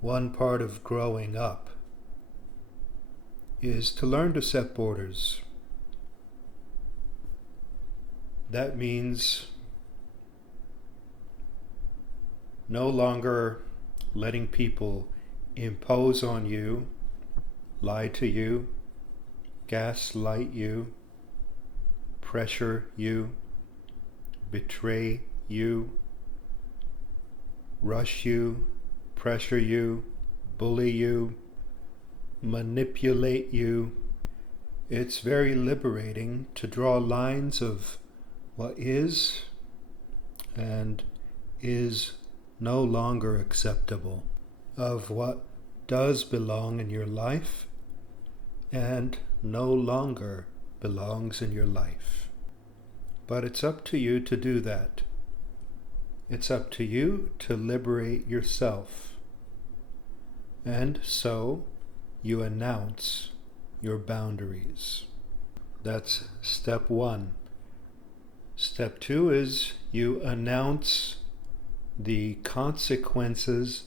One part of growing up is to learn to set borders. That means no longer letting people impose on you, lie to you, gaslight you, pressure you, betray you, rush you, pressure you, bully you, manipulate you. It's very liberating to draw lines of what is and is no longer acceptable, of what does belong in your life and no longer belongs in your life. But it's up to you to do that. It's up to you to liberate yourself. And so you announce your boundaries. That's step one. Step two is you announce the consequences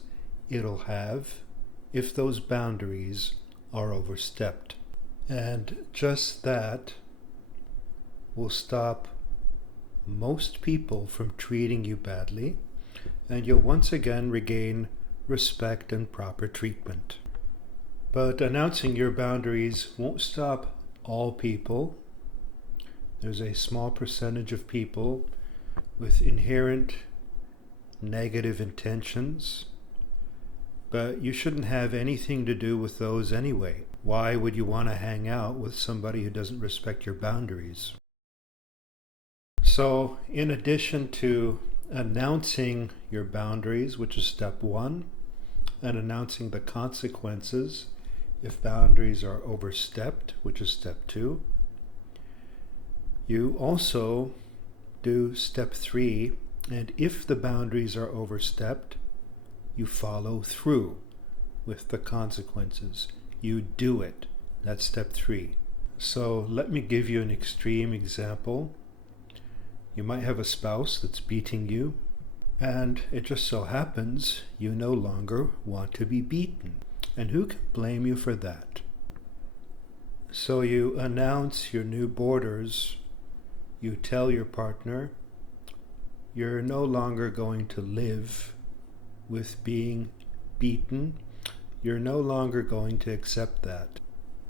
it'll have if those boundaries are overstepped. And just that will stop most people from treating you badly, and you'll once again regain respect and proper treatment. But announcing your boundaries won't stop all people. There's a small percentage of people with inherent negative intentions, but you shouldn't have anything to do with those anyway. Why would you want to hang out with somebody who doesn't respect your boundaries? So, in addition to announcing your boundaries, which is step one, and announcing the consequences if boundaries are overstepped, which is step two, you also do step three, and if the boundaries are overstepped, you follow through with the consequences. You do it. That's step three. So let me give you an extreme example. You might have a spouse that's beating you, and it just so happens you no longer want to be beaten. And who can blame you for that? So you announce your new borders. You tell your partner you're no longer going to live with being beaten. You're no longer going to accept that.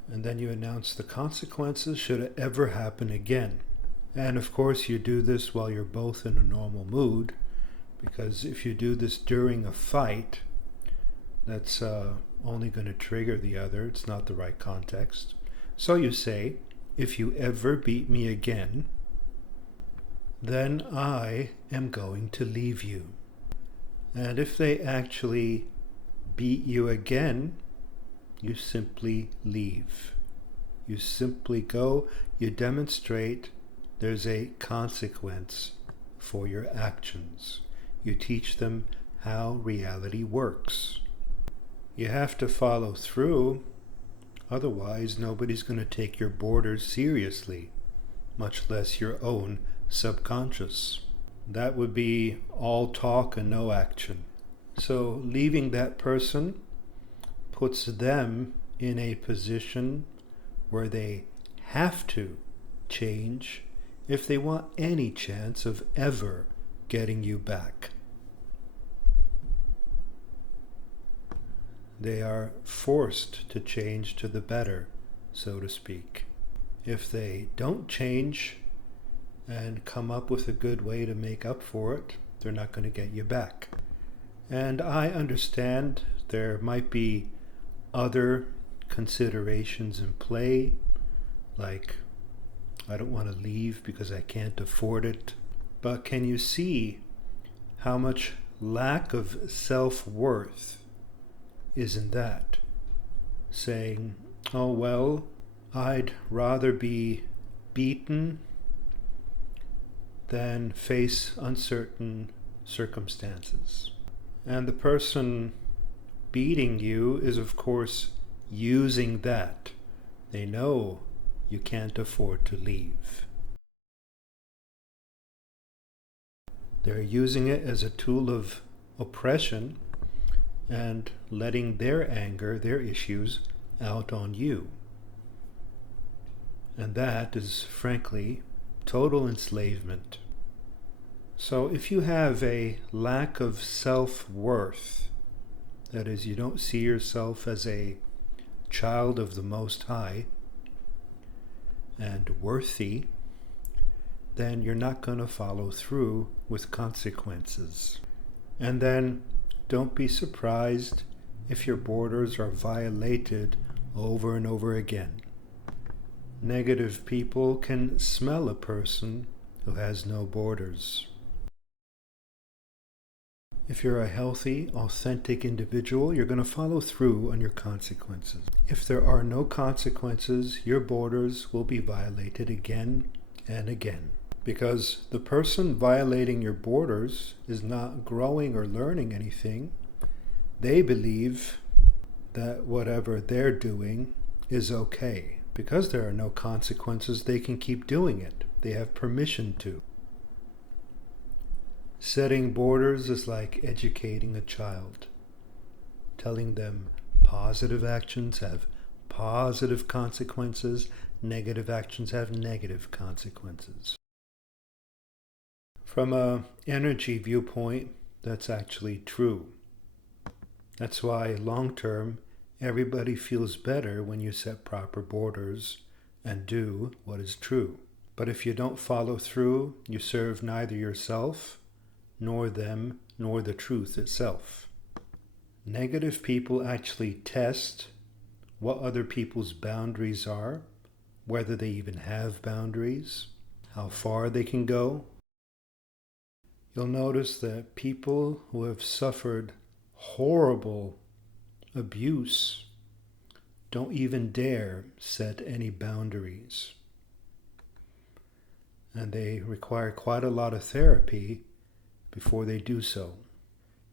And then you announce the consequences should it ever happen again. And of course you do this while you're both in a normal mood, because if you do this during a fight, that's only going to trigger the other. It's not the right context. So you say, if you ever beat me again, then I am going to leave you. And if they actually beat you again, you simply leave. You simply go, you demonstrate there's a consequence for your actions. You teach them how reality works. You have to follow through, otherwise nobody's going to take your borders seriously, much less your own subconscious. That would be all talk and no action. So leaving that person puts them in a position where they have to change if they want any chance of ever getting you back. They are forced to change to the better, so to speak. If they don't change and come up with a good way to make up for it, they're not going to get you back. And I understand there might be other considerations in play, like I don't want to leave because I can't afford it. But can you see how much lack of self-worth is in that? Saying, oh well, I'd rather be beaten than face uncertain circumstances. And the person beating you is, of course, using that. They know you can't afford to leave. They're using it as a tool of oppression, and letting their anger, their issues, out on you. And that is, frankly, total enslavement. So if you have a lack of self-worth, that is, you don't see yourself as a child of the Most High and worthy, then you're not going to follow through with consequences. And then don't be surprised if your borders are violated over and over again. Negative people can smell a person who has no borders. If you're a healthy, authentic individual, you're going to follow through on your consequences. If there are no consequences, your borders will be violated again and again. Because the person violating your borders is not growing or learning anything. They believe that whatever they're doing is okay. Because there are no consequences, they can keep doing it. They have permission to. Setting borders is like educating a child, telling them positive actions have positive consequences, negative actions have negative consequences. From an energy viewpoint, that's actually true. That's why long term, everybody feels better when you set proper borders and do what is true. But if you don't follow through, you serve neither yourself nor them, nor the truth itself. Negative people actually test what other people's boundaries are, whether they even have boundaries, how far they can go. You'll notice that people who have suffered horrible abuse don't even dare set any boundaries. And they require quite a lot of therapy before they do so.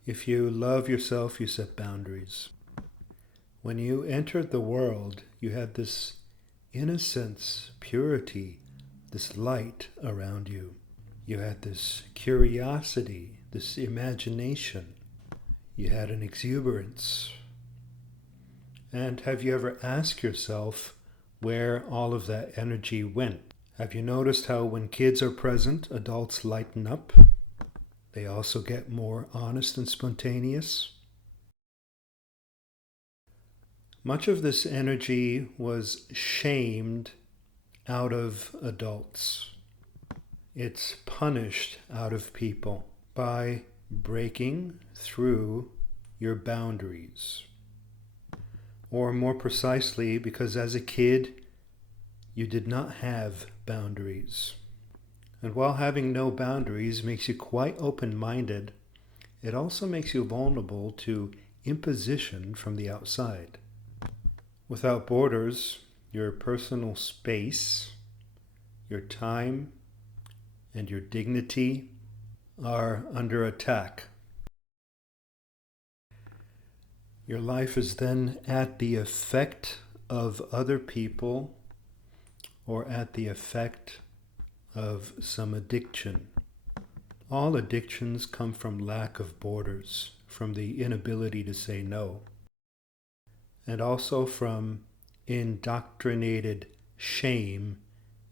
If you love yourself, you set boundaries. When you entered the world, you had this innocence, purity, this light around you. You had this curiosity, this imagination. You had an exuberance. And have you ever asked yourself where all of that energy went? Have you noticed how when kids are present, adults lighten up? They also get more honest and spontaneous. Much of this energy was shamed out of adults. It's punished out of people by breaking through your boundaries. Or more precisely, because as a kid, you did not have boundaries. And while having no boundaries makes you quite open-minded, it also makes you vulnerable to imposition from the outside. Without borders, your personal space, your time, and your dignity are under attack. Your life is then at the effect of other people or at the effect of some addiction. All addictions come from lack of borders, from the inability to say no, and also from indoctrinated shame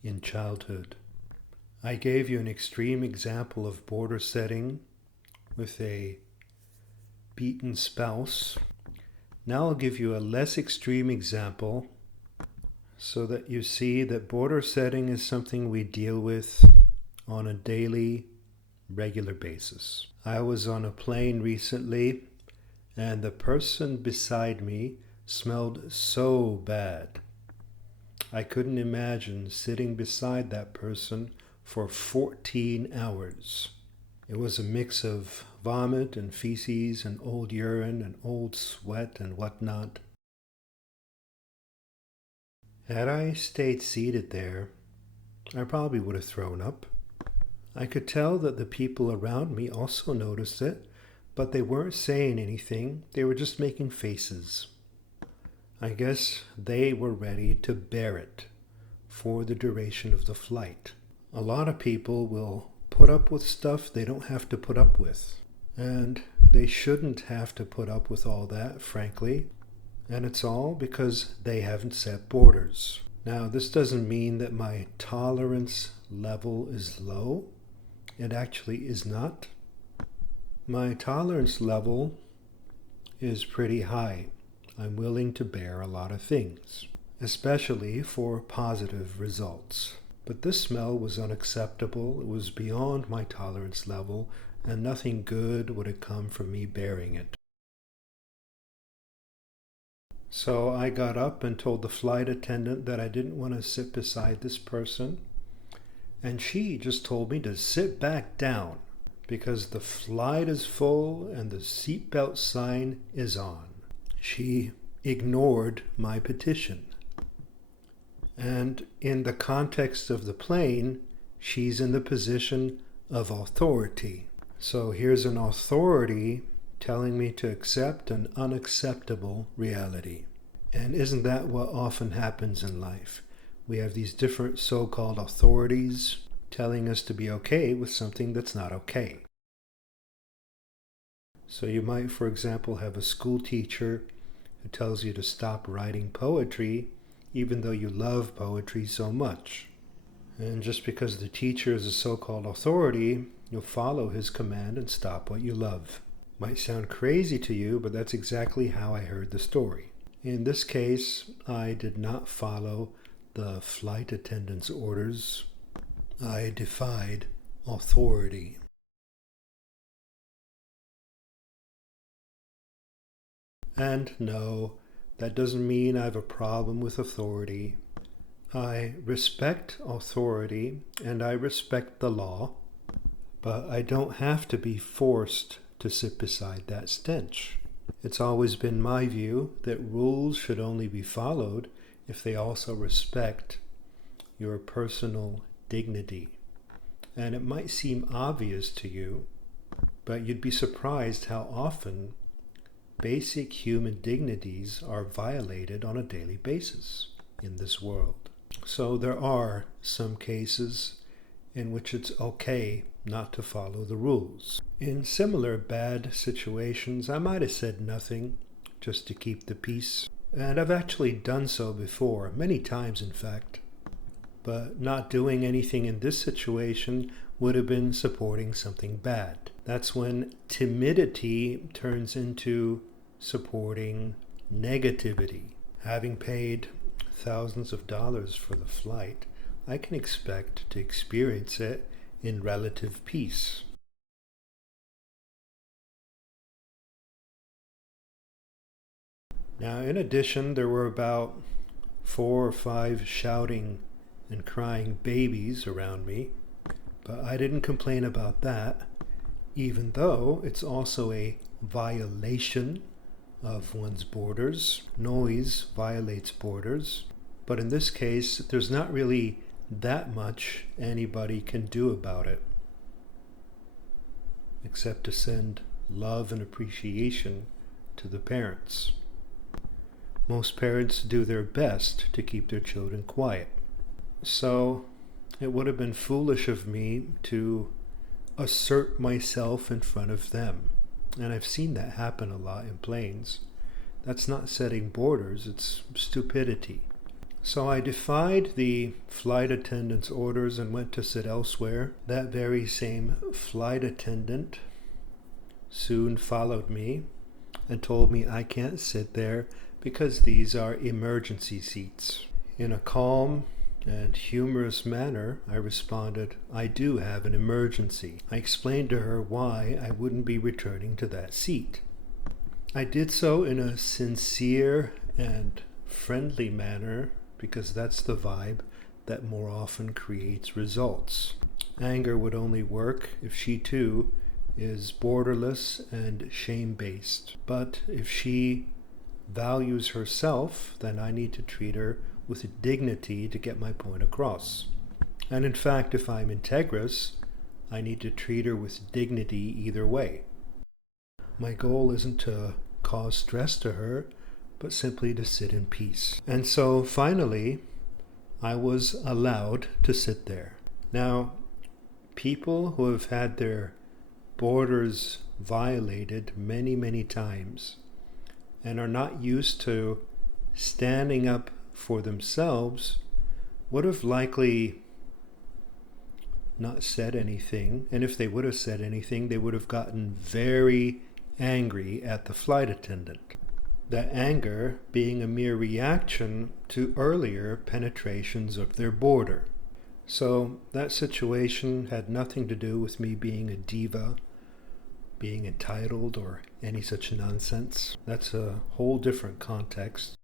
in childhood. I gave you an extreme example of border setting with a beaten spouse. Now I'll give you a less extreme example so that you see that border setting is something we deal with on a daily, regular basis. I was on a plane recently, and the person beside me smelled so bad. I couldn't imagine sitting beside that person for 14 hours. It was a mix of vomit and feces and old urine and old sweat and whatnot. Had I stayed seated there, I probably would have thrown up. I could tell that the people around me also noticed it, but they weren't saying anything. They were just making faces. I guess they were ready to bear it for the duration of the flight. A lot of people will put up with stuff they don't have to put up with. And they shouldn't have to put up with all that, frankly. And it's all because they haven't set borders. Now, this doesn't mean that my tolerance level is low. It actually is not. My tolerance level is pretty high. I'm willing to bear a lot of things, especially for positive results. But this smell was unacceptable. It was beyond my tolerance level, and nothing good would have come from me bearing it. So I got up and told the flight attendant that I didn't want to sit beside this person, and she just told me to sit back down because the flight is full and the seatbelt sign is on. She ignored my petition. And in the context of the plane, she's in the position of authority. So here's an authority telling me to accept an unacceptable reality. And isn't that what often happens in life? We have these different so-called authorities telling us to be okay with something that's not okay. So you might, for example, have a school teacher who tells you to stop writing poetry even though you love poetry so much. And just because the teacher is a so-called authority, you'll follow his command and stop what you love. Might sound crazy to you, but that's exactly how I heard the story. In this case, I did not follow the flight attendant's orders. I defied authority. And no, that doesn't mean I have a problem with authority. I respect authority and I respect the law, but I don't have to be forced to sit beside that stench. It's always been my view that rules should only be followed if they also respect your personal dignity. And it might seem obvious to you, but you'd be surprised how often basic human dignities are violated on a daily basis in this world. So there are some cases in which it's okay not to follow the rules. In similar bad situations, I might have said nothing just to keep the peace. And I've actually done so before, many times in fact. But not doing anything in this situation would have been supporting something bad. That's when timidity turns into supporting negativity. Having paid thousands of dollars for the flight, I can expect to experience it in relative peace. Now, in addition, there were about 4 or 5 shouting and crying babies around me, but I didn't complain about that, even though it's also a violation of one's borders. Noise violates borders, but in this case, there's not really that much anybody can do about it, except to send love and appreciation to the parents. Most parents do their best to keep their children quiet. So it would have been foolish of me to assert myself in front of them. And I've seen that happen a lot in planes. That's not setting borders, it's stupidity. So I defied the flight attendant's orders and went to sit elsewhere. That very same flight attendant soon followed me and told me I can't sit there because these are emergency seats. In a calm and humorous manner, I responded, I do have an emergency. I explained to her why I wouldn't be returning to that seat. I did so in a sincere and friendly manner because that's the vibe that more often creates results. Anger would only work if she too is borderless and shame-based. But if she values herself, then I need to treat her with dignity to get my point across. And in fact, if I'm integrous, I need to treat her with dignity either way. My goal isn't to cause stress to her, but simply to sit in peace. And so finally, I was allowed to sit there. Now, people who have had their borders violated many, many times and are not used to standing up for themselves would have likely not said anything, and if they would have said anything, they would have gotten very angry at the flight attendant. That anger being a mere reaction to earlier penetrations of their border. So that situation had nothing to do with me being a diva, being entitled, or any such nonsense. That's a whole different context.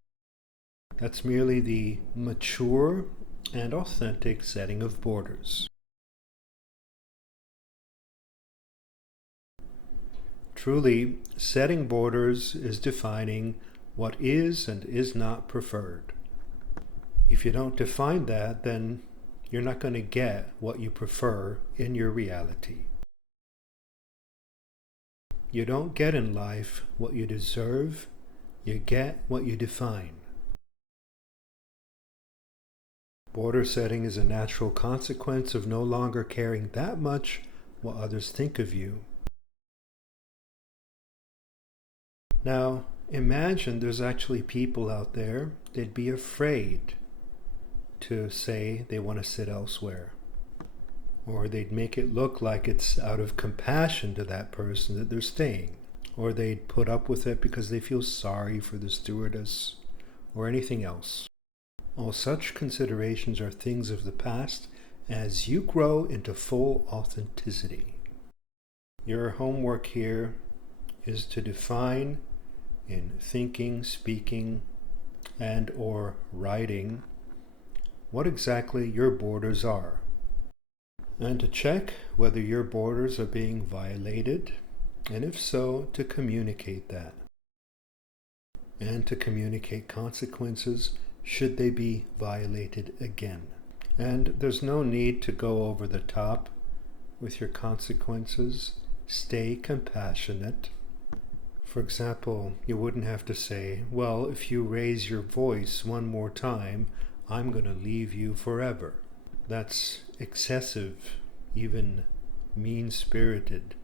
That's merely the mature and authentic setting of borders. Truly, setting borders is defining what is and is not preferred. If you don't define that, then you're not going to get what you prefer in your reality. You don't get in life what you deserve, you get what you define. Border setting is a natural consequence of no longer caring that much what others think of you. Now, imagine there's actually people out there that'd be afraid to say they want to sit elsewhere. Or they'd make it look like it's out of compassion to that person that they're staying. Or they'd put up with it because they feel sorry for the stewardess or anything else. All such considerations are things of the past as you grow into full authenticity. Your homework here is to define in thinking, speaking, and or writing what exactly your borders are, and to check whether your borders are being violated, and if so, to communicate that, and to communicate consequences should they be violated again. And there's no need to go over the top with your consequences. Stay compassionate. For example, you wouldn't have to say, well, if you raise your voice one more time, I'm going to leave you forever. That's excessive, even mean-spirited.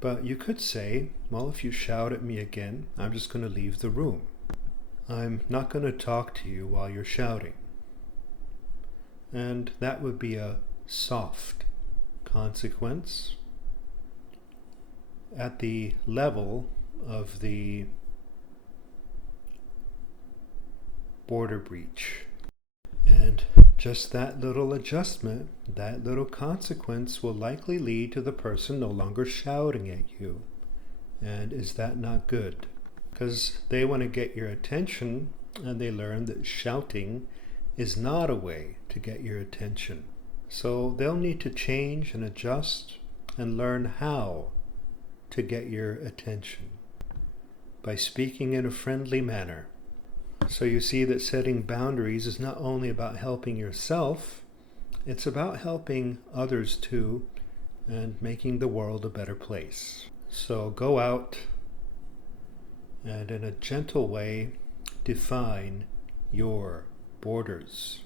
But you could say, well, if you shout at me again, I'm just going to leave the room. I'm not going to talk to you while you're shouting. And that would be a soft consequence at the level of the border breach. And just that little adjustment, that little consequence will likely lead to the person no longer shouting at you. And is that not good? Because they want to get your attention, and they learn that shouting is not a way to get your attention. So they'll need to change and adjust and learn how to get your attention by speaking in a friendly manner. So you see that setting boundaries is not only about helping yourself, it's about helping others too, and making the world a better place. So go out and in a gentle way define your borders.